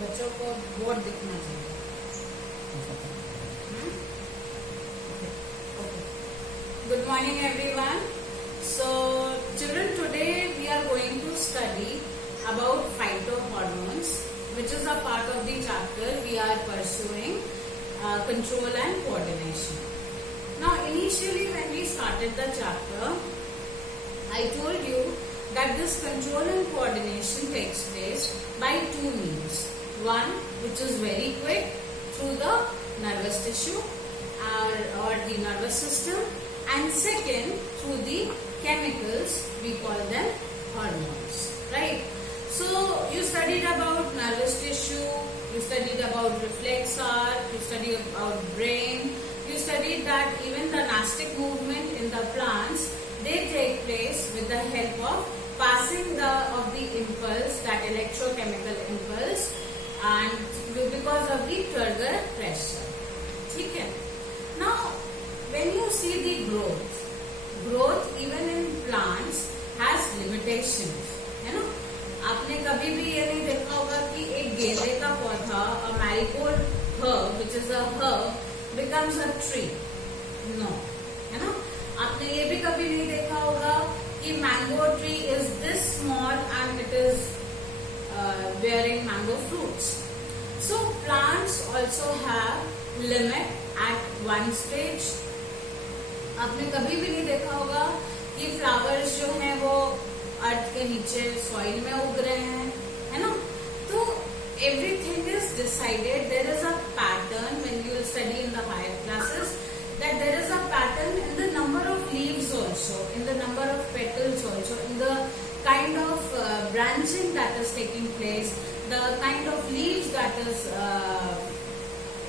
बच्चों को बोर्ड दिखना चाहिए. Okay. Good morning everyone. So children, today we are going to study about phytohormones, which is a part of the chapter we are pursuing control and coordination. Now initially when we started the chapter, I told you that this control and coordination takes place by two means. One, which is very quick, through the nervous tissue or the nervous system, and second, through the chemicals, we call them hormones, right? So you studied about nervous tissue, you studied about reflex arc, you studied about brain, you studied that even the nastic movement in the plants, they take place with the help of passing of the impulse, that electrochemical impulse, and because of the trigger pressure. Okay. Now, when you see the growth even in plants has limitations, है ना? आपने कभी भी ये नहीं देखा होगा कि एक गेंदे का पौधा, a marigold herb, which is a herb, becomes a tree. No, है ना? आपने ये भी कभी नहीं देखा होगा कि mango tree is this small and it is bearing mango fruits. So plants also have limit at one stage. आपने कभी भी नहीं देखा होगा कि फ्लावर्स जो हैं वो अर्थ के नीचे सॉइल में उग रहे हैं, है ना? तो everything is decided. There is a pattern when you will study in the higher classes, that there is a pattern in the number of leaves also, in the number of petals also, in the kind of branching that is taking place, the kind of leaves that is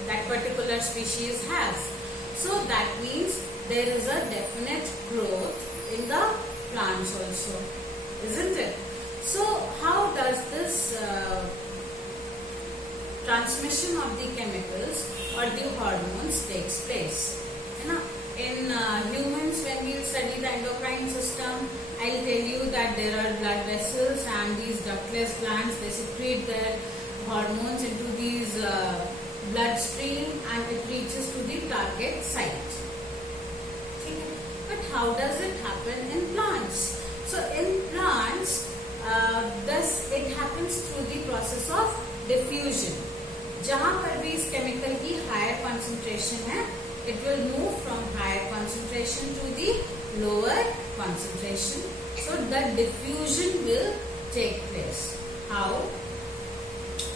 that particular species has. So that means there is a definite growth in the plants also, isn't it? So how does this transmission of the chemicals or the hormones takes place? In humans, when we study the endocrine system, I'll tell you that there are blood vessels, and these ductless glands, they secrete their hormones into these bloodstream, and it reaches to the target site. But how does it happen in plants? So in plants, it happens through the process of diffusion. जहाँ पर भी इस chemical की higher concentration है, it will move from higher concentration to the lower concentration. So the diffusion will take place. How?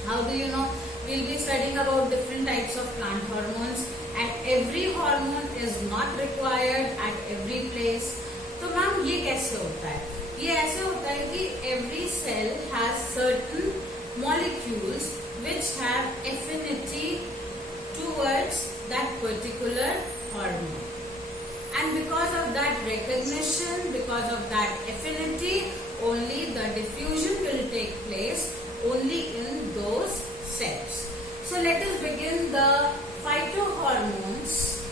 How do you know? We'll be studying about different types of plant hormones, and every hormone is not required at every place. तो ma'am ये कैसे होता है? ये ऐसे होता है कि every cell has certain molecules which have affinity towards that particular hormone, and because of that recognition, because of that affinity, only the diffusion will take place only in those cells. So let us begin the phytohormones.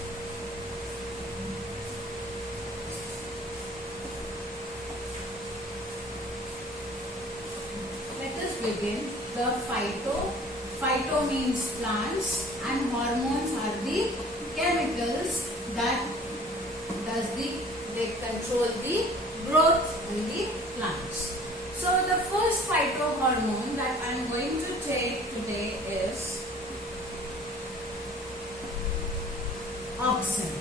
Let us begin the phyto. Phyto means plants, and hormones are the chemicals that they control the growth in the plants. So the first phytohormone that I am going to take today is auxin.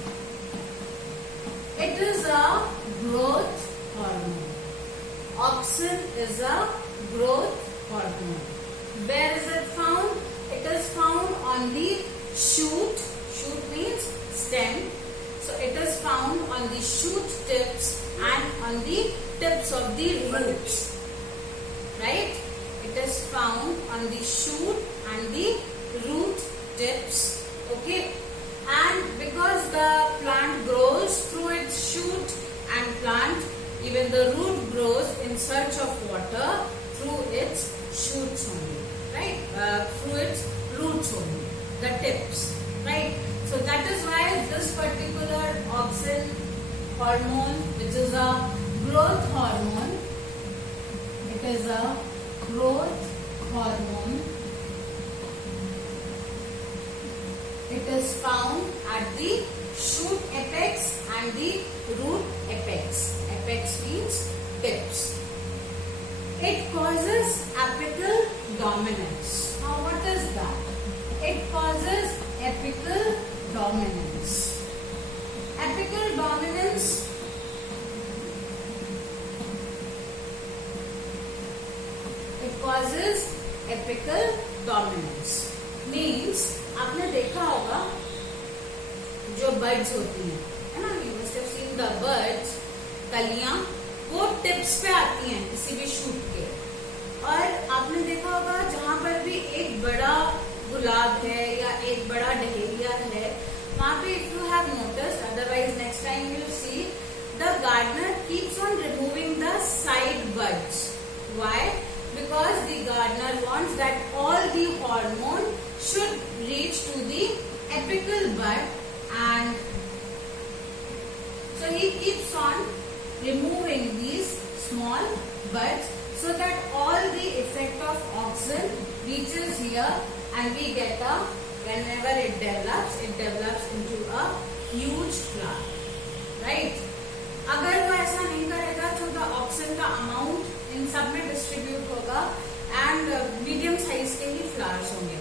It is a growth hormone. Auxin is a growth hormone. Where is it found? It is found on the shoot. Shoot means stem. So it is found on the shoot tips and on the tips of the roots. Right? It is found on the shoot and the root tips. Okay? And because the plant grows through its shoot and plant, even the root grows in search of water through its shoots only, right? Through its roots only, the tips, right? So that is why this particular auxin hormone, which is a growth hormone, it is a growth hormone, It is found at the shoot apex and the root apex. Apex means tips. It causes apical dominance. Now what is that? It causes apical dominance. Apical dominance causes apical dominance means आपने देखा होगा जो birds होती हैं, है ना, you must have seen the birds, कलियां वो टिप्स पे आती हैं किसी भी शूट के, और आपने देखा होगा जहां पर भी एक बड़ा गुलाब है या एक बड़ा डहेलिया है वहां पे if you have noticed, otherwise next time you will see, the gardener keeps on removing the side buds. Why? Because the gardener wants that all the hormone should reach to the apical bud, and so he keeps on removing these small buds so that all the effect of auxin reaches here, and we get a, whenever it develops into a huge flower, right? अगर वो ऐसा नहीं करेगा तो the oxygen का amount in सब में distribute होगा एंड मीडियम साइज के ही फ्लावर्स होंगे.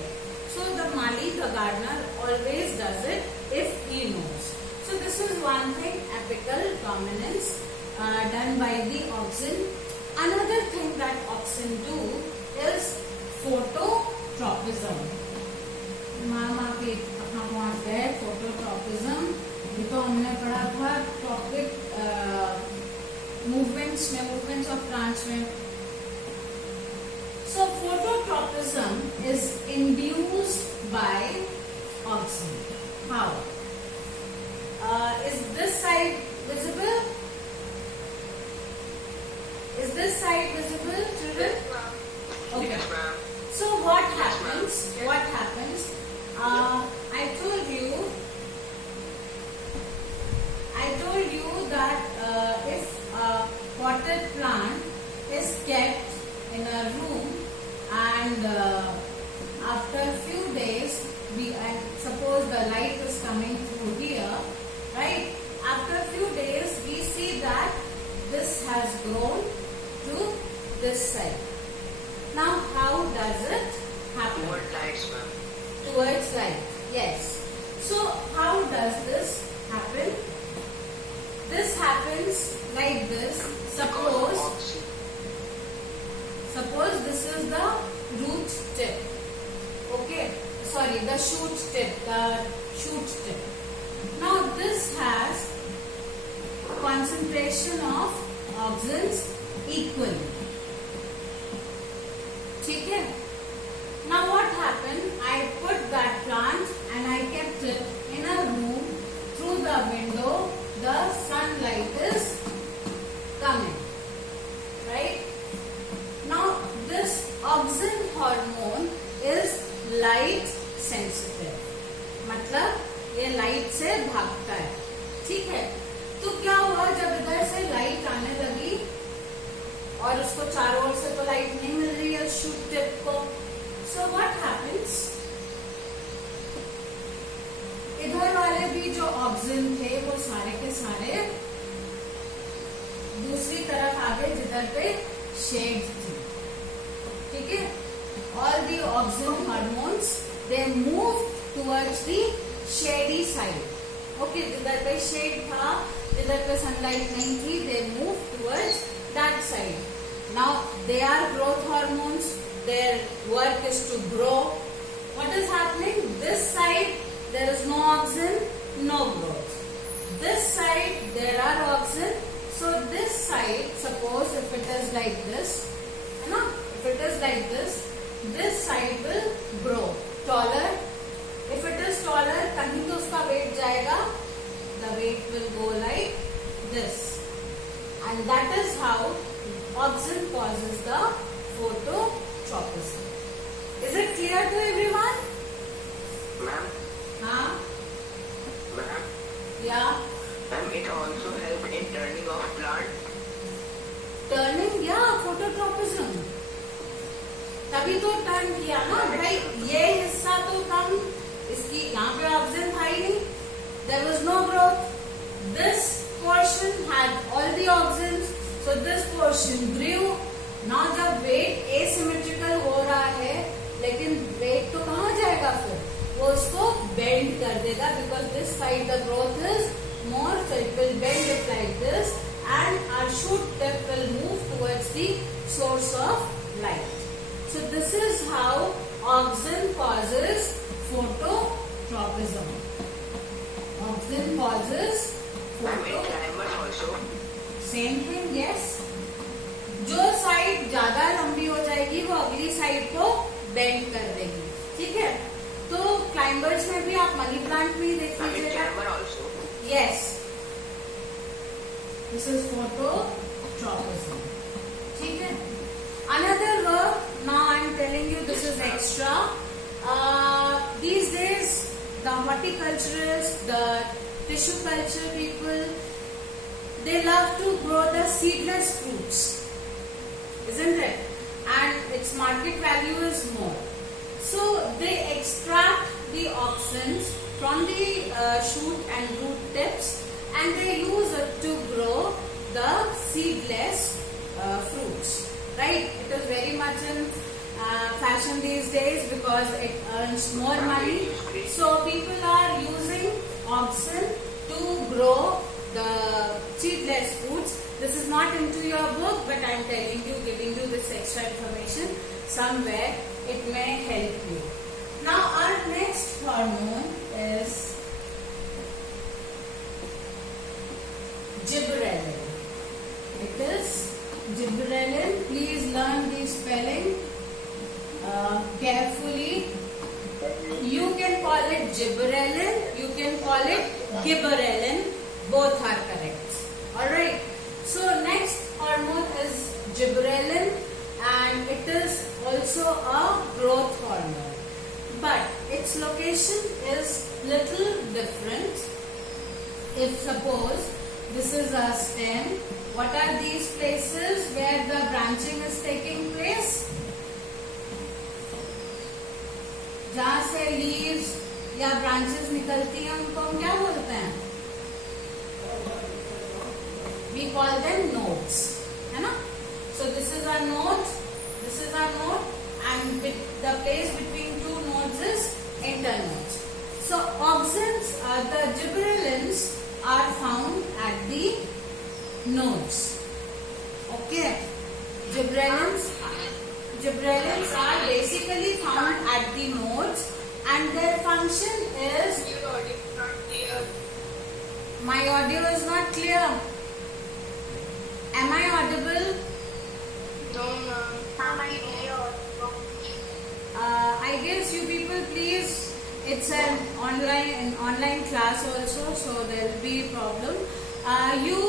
So the mali, the gardener always does it if he knows. So this is one thing, apical dominance done by the oxygen. Another thing that oxygen do is phototropism. Ma'am आप अपना पहुंच गए phototropism. ये तो हमने पढ़ा था टॉपिक मूवमेंट्स में, मूवमेंट्स ऑफ प्लांट्स में. So phototropism is induced by oxygen. How? Is this side visible? Is this side visible, children? Okay. So what happens? What happens? I told you that if a potted plant is kept in a room and after a few days, suppose the light is coming through here, right? After a few days, we see that this has grown to this side. Now, how does it happen? Towards lights, ma'am. Towards light, yes. So, how does this happen? This happens like this. Suppose this is the root tip. Okay, sorry, the shoot tip. The shoot tip. Now, this has concentration of auxins equally. ठीक है? Now what happened? I put that plant and I kept it in a room. Through the window, the sunlight is coming. Right? Now this auxin hormone is light sensitive. मतलब ये light से भागता है. ठीक है? तो क्या हुआ जब इधर से लाइट आने लगी और उसको चारों ओर से तो लाइट नहीं मिल रही है शूट टिप को. So what happens? इधर वाले भी जो ऑक्सीजन थे वो सारे के सारे दूसरी तरफ आ गए जिधर पे शेड थी. ठीक है? All the oxygen hormones they move towards the shady side. Okay, जिधर पे शेड था, जिधर पे सनलाइट नहीं थी, they move towards that side. Now they are growth hormones. Their work is to grow. What is happening? This side there is no auxin, no growth. This side there are auxin. So this side, suppose if it is like this, है ना? If it is like this side will grow taller. If it is taller, कहीं तो उसका weight जाएगा. The weight will go like this. And that is how auxin causes the phototropism. Is it clear to everyone? Ma'am? Huh? Ma'am? Yeah. Ma'am, it also helps in turning of plant. Turning? Yeah, phototropism. तभी तो turn किया ना भाई. ये हिस्सा तो कम इसकी यहाँ पे ऑक्सिन था ही नहीं, there was no growth. This portion had all the auxins, so this portion grew. Now जब weight asymmetrical हो रहा है, लेकिन weight तो कहाँ जाएगा फिर? वो उसको bend कर देगा, because this side the growth is more, so it will bend it like this, and our shoot tip will move towards the source of light. So this is how auxin causes phototropism. Auxin causes Ma'am, in climbers also. Same thing, yes. जो side ज्यादा लंबी हो जाएगी वो अगली side को bend कर देगी. ठीक है, तो क्लाइंबर्स में भी आप मनी प्लांट में ही देख Ma'am, in लीजिएगा. climber also. Yes, this is phototropism. ठीक है. Another work, now I am telling you this is extra. These days the horticulturists, the tissue culture people, they love to grow the seedless fruits, isn't it? And its market value is more. So they extract the auxins from the shoot and root tips, and they use it to grow the seedless fruits. Right? It is very much in fashion these days because it earns more money. So people are using auxin to grow the seedless fruits. This is not into your book, but I am telling you, giving you this extra information. Somewhere it may help you. Now our next hormone is gibberellin. It is gibberellin. Please learn the spelling carefully. You can call it gibberellin, you can call it gibberellin. Both are correct. Alright. So next hormone is gibberellin, and it is also a growth hormone. But its location is little different. If suppose this is a stem, what are these places where the branching is taking place? जहाँ से leaves या branches निकलती हैं उनको हम क्या बोलते हैं? We call them nodes, है ना? So this is a node, this is a node, and the place between two nodes is internodes. So auxins, the gibberellins are found at the nodes. Okay, gibberellins are basically found at the nodes, and their function is. Your audio is not clear. My audio is not clear. Am I audible? No, ma'am. I guess you people please. It's an online class also, so there will be problem. You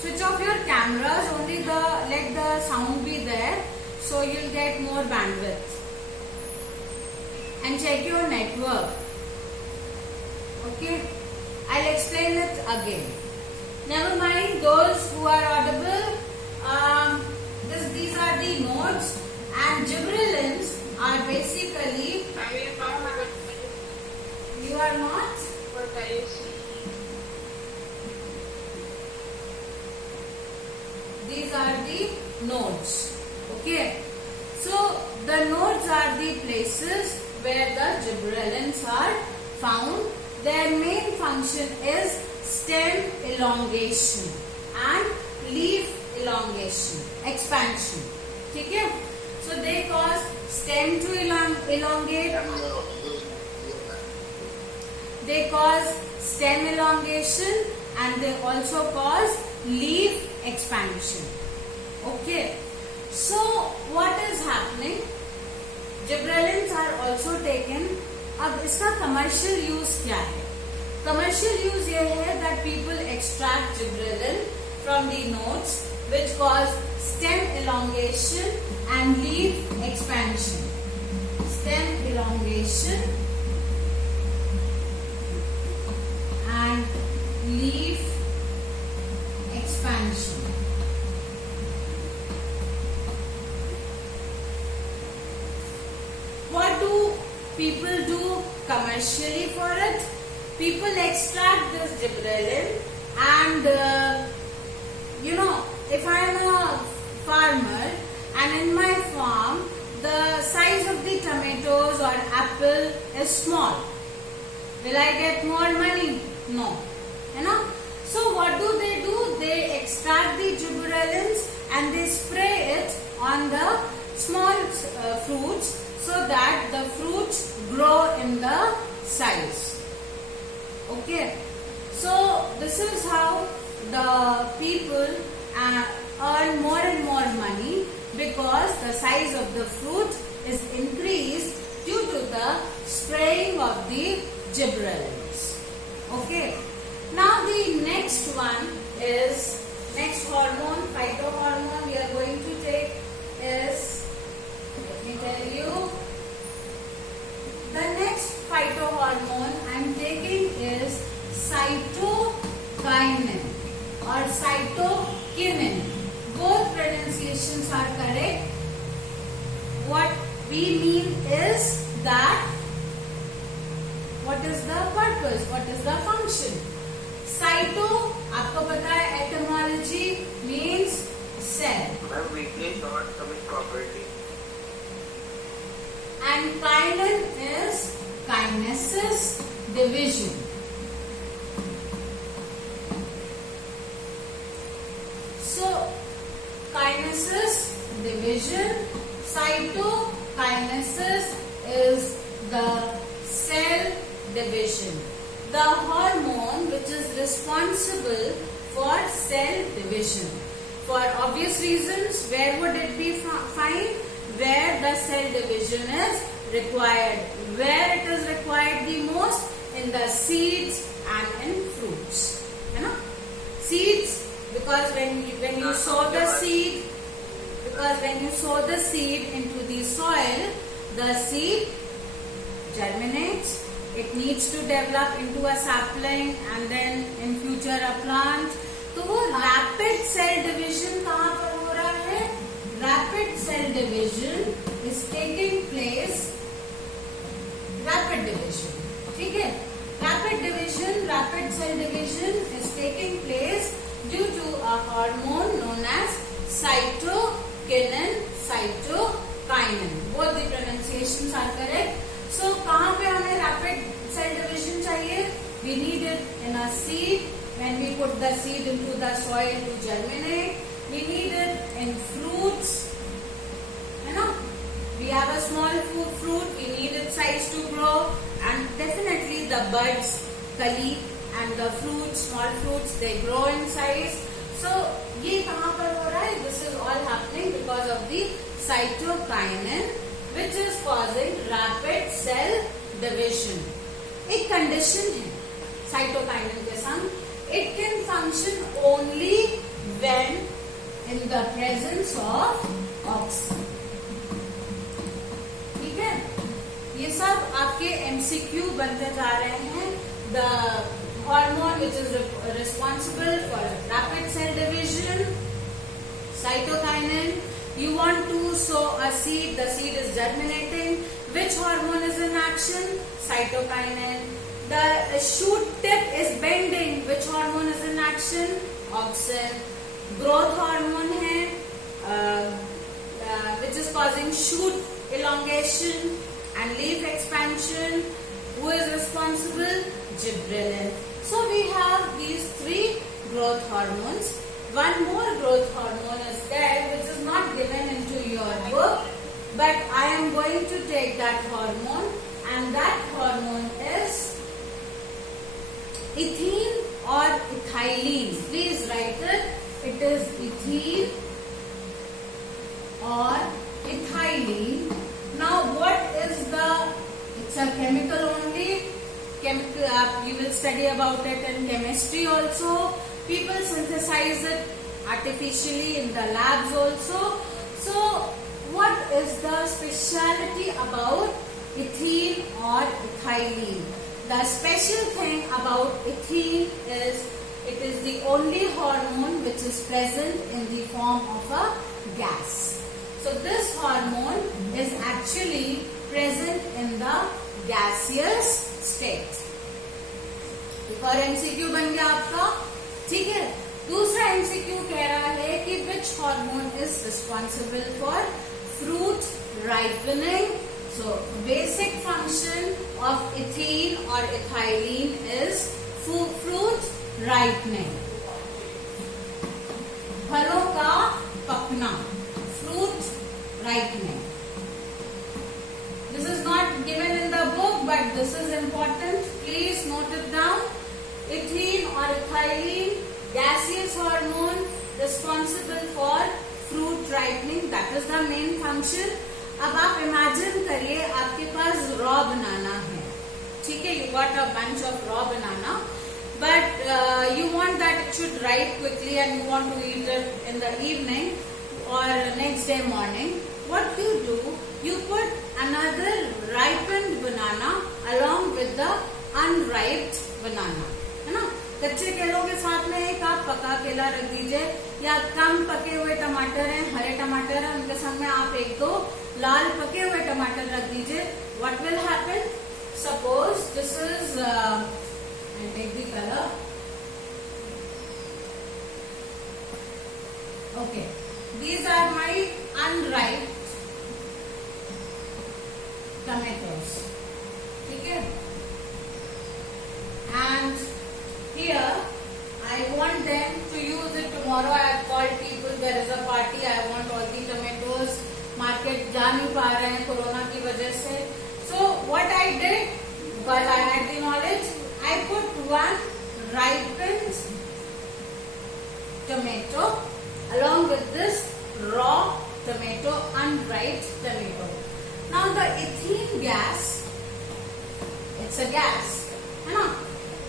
switch off your cameras. Only let the sound be there, so you'll get more bandwidth. And check your network. Okay, I'll explain it again. Never mind those who are audible. These are the nodes, and gibberellins are basically. I will not. You are not. What are you saying? These are the nodes. Okay. So the nodes are the places where the gibberellins are found. Their main function is stem elongation and leaf elongation, expansion. ठीक है? So they cause stem to elongate. They cause stem elongation, and they also cause leaf expansion. Okay. So what is happening? Gibberellins are also taken. अब इसका commercial use क्या है? Commercial use ये है that people extract gibberellin from the nodes, which cause stem elongation and leaf expansion. Stem elongation and leaf expansion. What do people do commercially for it. People extract this gibberellin, and if I am a farmer and in my farm the size of the tomatoes or apple is small, will I get more money? No. So what do? They extract the gibberellins and they spray it on the small fruits so that the fruits grow in the size. Okay. So this is how the people earn more and more money, because the size of the fruit is increased due to the spraying of the gibberellins. Okay. Now the next one is, next hormone, phytohormone we are going to take is, let me tell you, the next phytohormone I am taking is cytokinin or cytokinin. Both pronunciations are correct. What we mean is that, what is the purpose, what is the function? Cyto, आपको पता है etymology means cell. Weakness or atomic property. And kinin is kinesis, division. So kinesis, division. Cytokinesis is the cell division. The hormone which is responsible for cell division. For obvious reasons, where would it be found? Where the cell division is required. Where it is required the most? In the seeds and in fruits. Seeds, because when you sow the seed, into the soil, the seed germinates. It needs to develop into a sapling and then in future a plant. तो वो rapid cell division कहाँ पर हो रहा है? Rapid cell division is taking place. Rapid division, ठीक है? Rapid cell division is taking place due to a hormone known as cytokinin, cytokinin. Both the pronunciations are correct. So कहाँ पे हमें rapid cell division चाहिए? We need it in a seed. When we put the seed into the soil to germinate, we need it in fruits. We have a small fruit, we need its size to grow, and definitely the buds, kali, and the fruits, small fruits, they grow in size. So ये कहाँ पर हो रहा है? This is all happening because of the cytokinin, which is causing rapid cell division. एक condition है cytokinin के संग. It can function only when in the presence of oxygen. ठीक है? ये सब आपके MCQ बनते जा रहे हैं. The hormone which is responsible for rapid cell division, cytokinin. You want to sow a seed, the seed is germinating. Which hormone is in action? Cytokinin. The shoot tip is bending. Which hormone is in action? Auxin. Growth hormone है, which is causing shoot elongation and leaf expansion. Who is responsible? Gibberellin. So we have these three growth hormones. One more growth hormone is there, which is not given into your book, but I am going to take that hormone, and that hormone is ethene or ethylene. Please write it. It is ethene or ethylene. Now what is the, it's a chemical only. You will study about it in chemistry also. People synthesize it artificially in the labs also. So what is the speciality about ethene or ethylene? The special thing about ethene is it is the only hormone which is present in the form of a gas. So this hormone is actually present in the gaseous state. एक और MCQ बन गया आपका, ठीक है। दूसरा MCQ कह रहा है कि which hormone is responsible for fruit ripening. So basic function of ethene or ethylene is fruit ripening. फलों का पकना, fruit ripening. This is not given in the book, but this is important. Please note it down. Ethene or ethylene, gaseous hormone responsible for fruit ripening. That is the main function. अब आप imagine करिए आपके पास raw banana है, ठीक है, you got a bunch of raw banana, but you want that it should ripe quickly and you want to eat it in the evening or next day morning. What do? You put another ripened banana along with the unripe banana, है ना। कच्चे केलों के साथ में एक आप पका केला रख दीजिए, या कम पके हुए टमाटर हैं, हरे टमाटर हैं, उनके साथ में आप एक दो लाल पके हुए टमाटर रख दीजिए. What will happen? Suppose this is I'll take the color. Okay, these are my unripe tomatoes. Okay, and here I want them to use it tomorrow. I have called people. There is a party. I want all the tomatoes. Market जा नहीं पा रहे हैं corona की वजह से. So what I did, but I had the knowledge, I put one ripened tomato along with this raw tomato, unripe tomato. Now the ethene gas, it's a gas, है ना?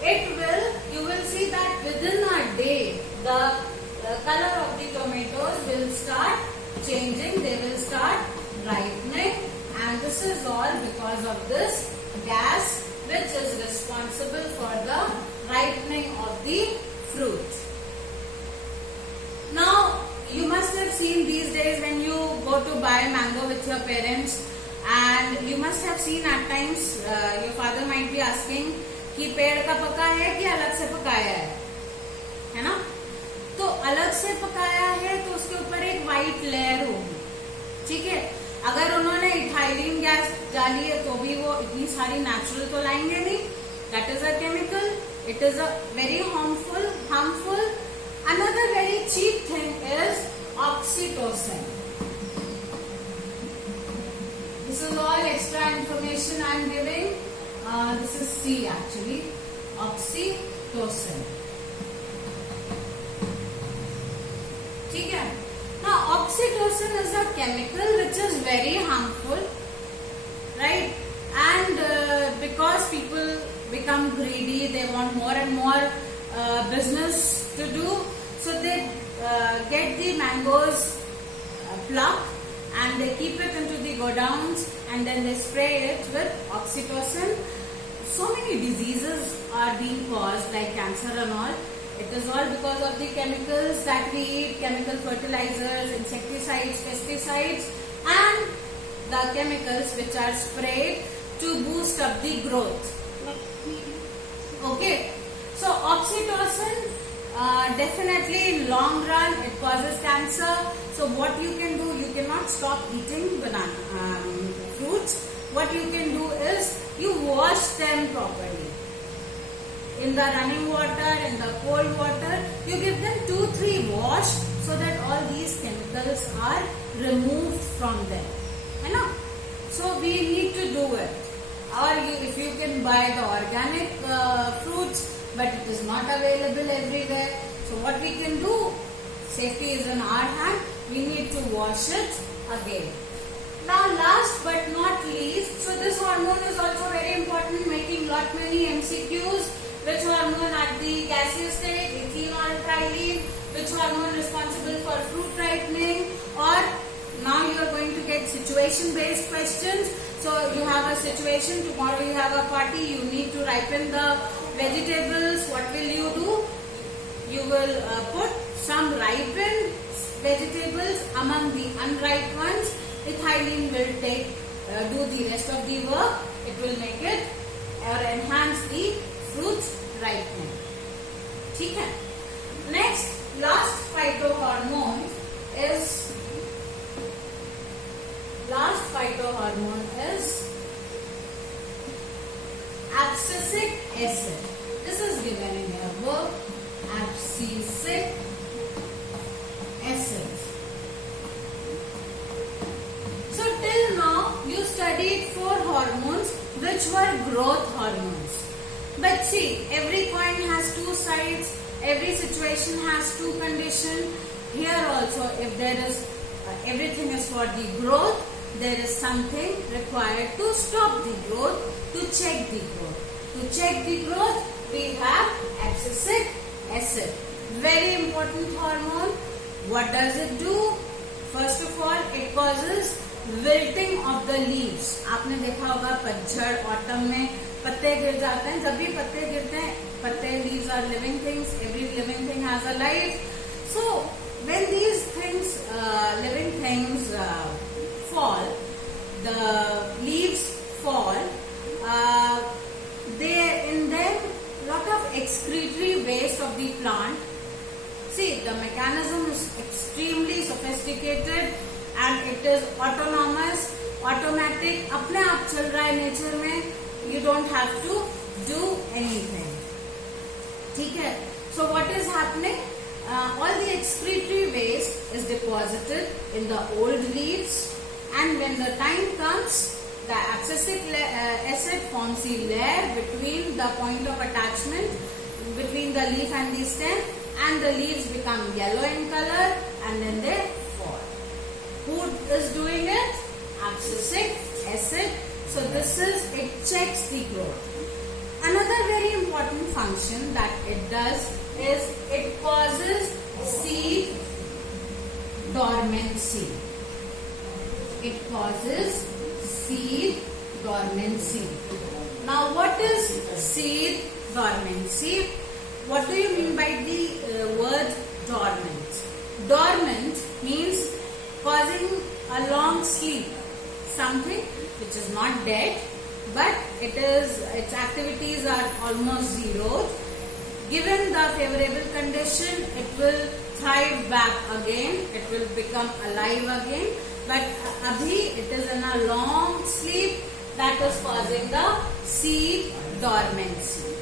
It will, you will see that within a day, the color of the tomatoes will start changing, they will start ripening, and this is all because of this gas which is responsible for the ripening of the fruit. Now, you must have seen these days when you go to buy mango with your parents, and you must have seen at times your father might be asking कि पेड़ का पका है कि अलग से पकाया है ना? तो अलग से पकाया है तो उसके ऊपर एक वाइट लेयर होगी, ठीक है. अगर उन्होंने इथाइलिन गैस डाली है तो भी वो इतनी सारी नेचुरल तो लाएंगे नहीं. That is a chemical. It is a very harmful. Another very cheap thing is oxytocin. This is all extra information I am giving. This is C actually, oxytocin. ठीक है. Now oxytocin is a chemical which is very harmful, right? And because people become greedy, they want more and more business to do, so they get the mangoes plucked and they keep it into the godowns and then they spray it with oxytocin. So many diseases are being caused like cancer and all. It is all because of the chemicals that we eat, chemical fertilizers, insecticides, pesticides, and the chemicals which are sprayed to boost up the growth. Okay, so oxytocin definitely in long run it causes cancer. So what you can do, you cannot stop eating fruits. What you can do is you wash them properly in the running water, in the cold water. You give them 2-3 wash so that all these chemicals are removed from them. है ना? So we need to do it. Or if you can buy the organic fruits, but it is not available everywhere. So what we can do, safety is in our hand. We need to wash it again. Now last but not least, so this hormone is also very important, making lot many MCQs. Which hormone at the gaseous state, ethene or ethylene, which hormone responsible for fruit ripening, or now you are going to get situation based questions. So you have a situation, tomorrow you have a party, you need to ripen the vegetables. What will you do? You will put some ripened vegetables among the unripe ones. Ethylene will take do the rest of the work. It will make it or enhance the fruit ripening. ठीक है. Next, last phytohormone is abscisic acid. This is given in your book. Abscisic acid. So till now you studied 4 hormones which were growth hormones. But see, every coin has 2 sides. Every situation has 2 conditions. Here also, if there is everything is for the growth, there is something required to stop the growth, to check the growth. To check the growth, we have abscisic acid. Very important hormone. What does it do? First of all, it causes wilting of the leaves. आपने देखा होगा पतझड़ autumn में पत्ते गिर जाते हैं. जब भी पत्ते गिरते हैं, पत्ते, leaves are living things. Every living thing has a life. So when these things, living things fall, the leaves fall. They in them lot of excretory waste of the plant. See, the mechanism is extremely sophisticated and it is autonomous, automatic. अपने आप चल रहा है nature में. You don't have to do anything. ठीक है. So what is happening? All the excretory waste is deposited in the old leaves, and when the time comes, the abscisic acid forms a layer between the point of attachment between the leaf and the stem, and the leaves become yellow in color and then they fall. Who is doing it? Abscisic acid. So this is, it checks the growth. Another very important function that it does is it causes seed dormancy. It causes seed dormancy. Now what is seed dormancy? What do you mean by the word dormant? Dormant means causing a long sleep. Something which is not dead, but its activities are almost zero. Given the favorable condition, it will thrive back again. It will become alive again. But abhi it is in a long sleep that is causing the seed dormancy.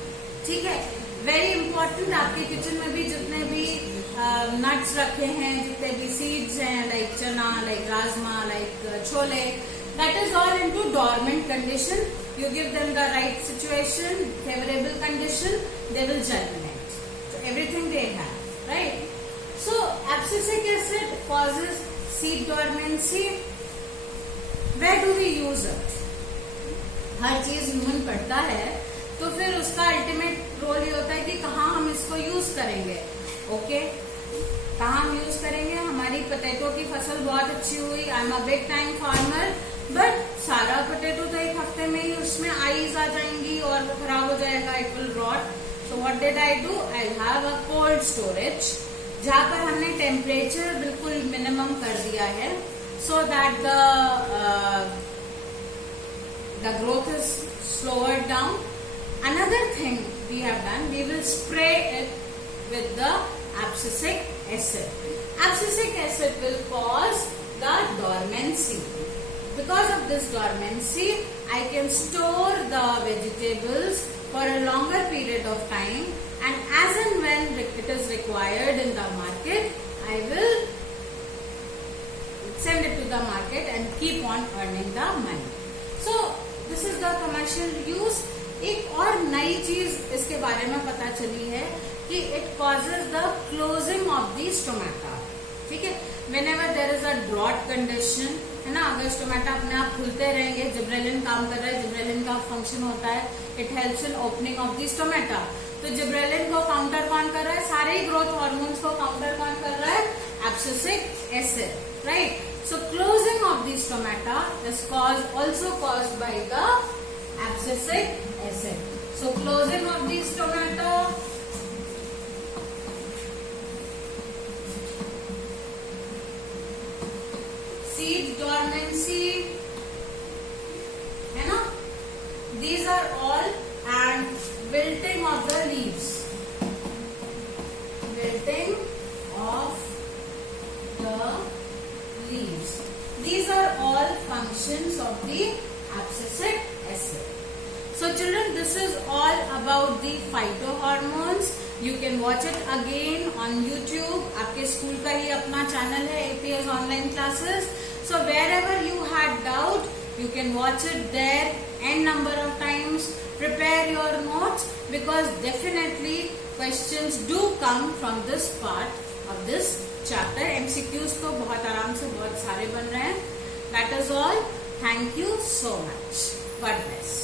ठीक है. Very important. आपके kitchen में भी जितने भी nuts रखे हैं, जितने भी seeds हैं, like चना, like rajma, like chole, that is all into dormant condition. You give them the right situation, favorable condition, they will germinate. So everything they have, right? So abscisic acid causes seed dormancy. Where do we use it? हर चीज human पढ़ता है तो फिर उसका ultimate role ये होता है कि कहाँ हम इसको यूज करेंगे. ओके, कहाँ हम यूज करेंगे? हमारी पोटैटो की फसल बहुत अच्छी हुई. I am a big time farmer, but सारा पोटैटो तो एक हफ्ते में ही उसमें आईज आ जाएंगी और वो खराब हो जाएगा. It will rot. So what did I do? I have a cold storage जहाँ पर हमने टेम्परेचर बिल्कुल मिनिमम कर दिया है, so that the growth is slowed down. Another thing we have done, we will spray it with the abscisic acid. Abscisic acid will cause the dormancy. Because of this dormancy, I can store the vegetables for a longer period of time, and as and when it is required in the market, I will send it to the market and keep on earning the money. So this is the commercial use. एक और नई चीज इसके बारे में पता चली है कि it causes the closing of the stomata. ठीक है. Whenever there is a drought condition, है ना, अगर स्टोमेटा अपने आप खुलते रहेंगे, जिब्रेलिन काम कर रहा है. जिब्रेलिन का फंक्शन होता है, it helps in opening of the stomata. तो जिब्रेलिन को काउंटर कौन कर रहा है? सारे ही ग्रोथ हार्मोन्स को काउंटर कौन कर रहा है? Abscisic acid, right. So closing of the stomata is also caused by the abscisic acid. So closing of the stomata, seed dormancy, these are all, and wilting of the leaves. Wilting of the leaves. These are all functions of the abscisic acid. So children, this is all about the phytohormones. You can watch it again on YouTube. आपके school का ही अपना channel है APS online classes. So wherever you had doubt, you can watch it there n number of times. Prepare your notes because definitely questions do come from this part of this chapter. MCQs तो बहुत आराम से बहुत सारे बन रहे हैं. That is all. Thank you so much. God bless.